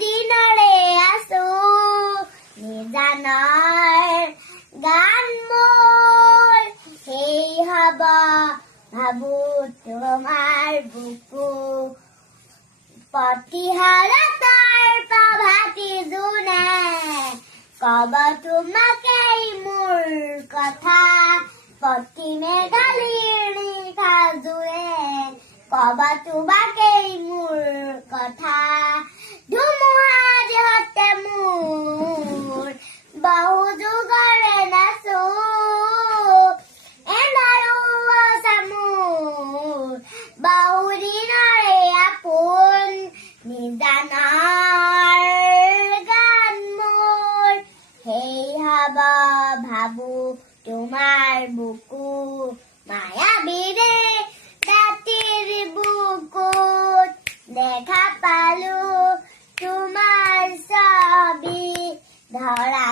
দিনৰে আছো নিজানৰ গান মোৰ সেই হব ভাবো তোমাৰ বুকু প্ৰতিহাৰতাৰ প্ৰভাতী জোনে কব তোমাকেই মোৰ কথা পশ্চিমে গালিৰ নিশা জোৰে কব তোমাকেই মোৰ কথা ধুমুহা যিহতে মোৰ বহু যুগৰে নাচো এনাৰো আছে মোৰ বহু দিনৰে আপোন নিজানৰ গান মোৰ সেই হব ভাবো তোমাৰ বুকু মায়াবীৰে ৰাতিৰ বুকুত দেখা পালো তোমাৰ ছবি ধৰা